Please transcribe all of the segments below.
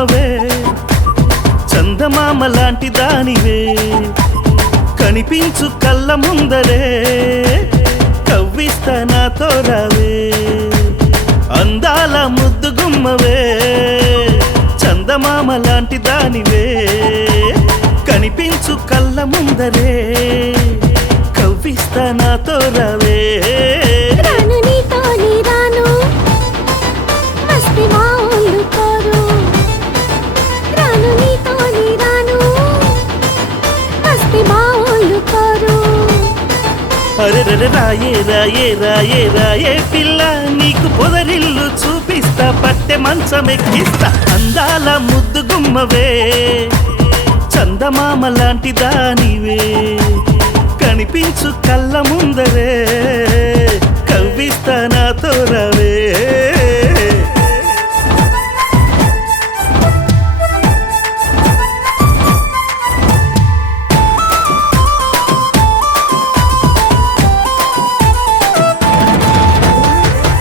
గుమ్మవే చందమామ లాంటి దానివే కనిపించు కళ్ళ ముందరే కవ్విస్తా నాతో రావే అందాల ముద్దు గుమ్మవే చందమామ లాంటి దానివే కనిపించు కళ్ళ ముందరే కవ్విస్తా నాతో రావే రాను నీతో నీ రాను మస్తి మావులు కోరు రాను నీతో నీ రాను మస్తి మావులు కోరు అరే రాయే రాయే రాయే రాయే పిల్ల నీకు పొదరిల్లు చూపిస్తా పట్టె మంచమెక్కిస్తా అందాల ముద్దు గుమ్మవే చందమామ లాంటి దానివే కనిపించు కళ్ళ ముందరే కవ్విస్తా నాతో రావే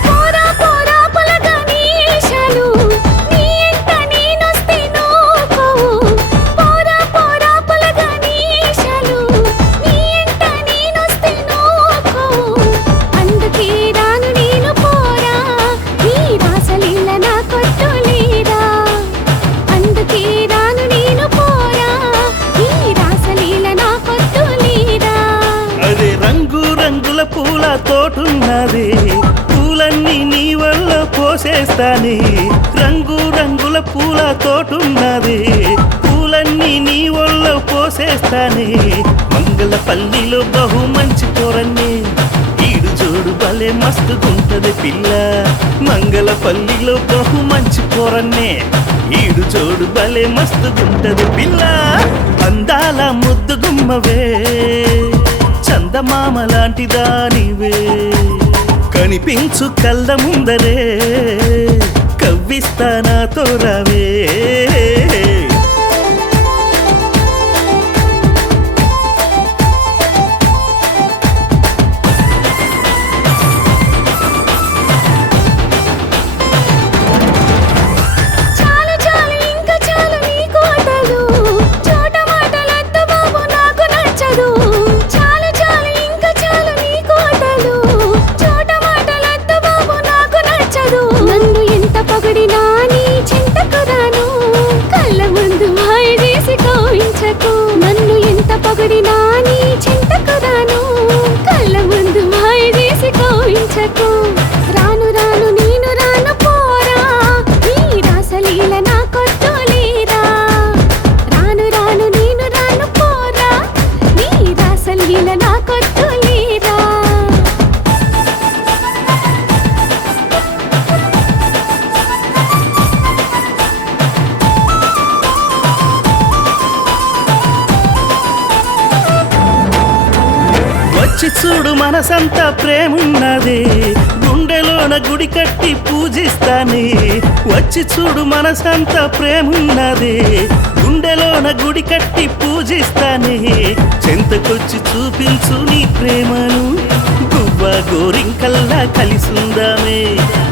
పోరా పోరా పొలగా నీ ఏషాలు నీ ఎంట నేనొస్తే నోకోవు పోరా పోరా పొలగా నీ ఏషాలు నీ ఎంట నేనొస్తే నోకోవు అందుకే రాను నేను పోరా నీ రాసలీల నా కొట్టులేరా అందుకే రాను నేను పోరా నీ రాసలీల నా కొట్టులేరా అరే రంగు రంగుల పూల తోటున్నది పూలన్నీ నీ వల్ల పోసేస్తాని రంగు రంగుల పూల తోటున్నది పూలన్నీ నీ వల్ల పోసేస్తాని మంగళపల్లిలో బహు మంచి పోరన్నే ఈడు జోడు భలే మస్తుగుంటది పిల్ల మంగళపల్లిలో బహు మంచి పోరన్నే ఈడు జోడు భలే మస్తుగుంటది పిల్ల అందాల ముద్దు గుమ్మవే చందమామ లాంటి దానివే కనిపించు కళ్ళ ముందరే కవ్విస్తా నాతో రావే చాలు చాలు ఇంకా చాలు నీ కోటలు చోట మాటలొద్దు బాబు నాకు నచ్చదు చాలు చాలు ఇంకా చాలు నీ కోటలు చోట మాటలొద్దు బాబు నాకు నచ్చదు నన్ను ఎంత పొగిడినా నీ చింతకు రాను కళ్ళ ముందు మాయ చేసి కోయించకు నన్ను ఎంత పొగిడినా నీ చింతకు రాను కళ్ళ ముందు మాయ చేసి కోయించకు రాను రాను నేను రాను పోరా నీ రాసలీల నా కొట్టులేరా రాను రాను నేను రాను పోరా నీ రాసలీల నా కొట్టులేరా వచ్చి చూడు మనసంతా ప్రేమున్నది గుండెలోన గుడి కట్టి పూజిస్తాని వచ్చి చూడు మనసంతా ప్రేమున్నది గుండెలోన గుడి కట్టి పూజిస్తాని చెంతకొచ్చి చూపించు నీ ప్రేమను గువ్వ గోరింకల్లా కలిసుందామే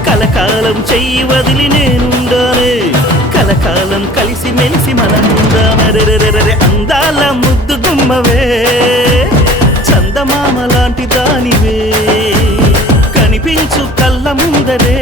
కలకాలం చెయ్యి వదిలి నేనుండానే కలకాలం కలిసి మెలిసి మనముందామె అందాల ముద్దు గుమ్మవే చందమామ లాంటి దానివే కనిపించు కళ్ళ ముందరే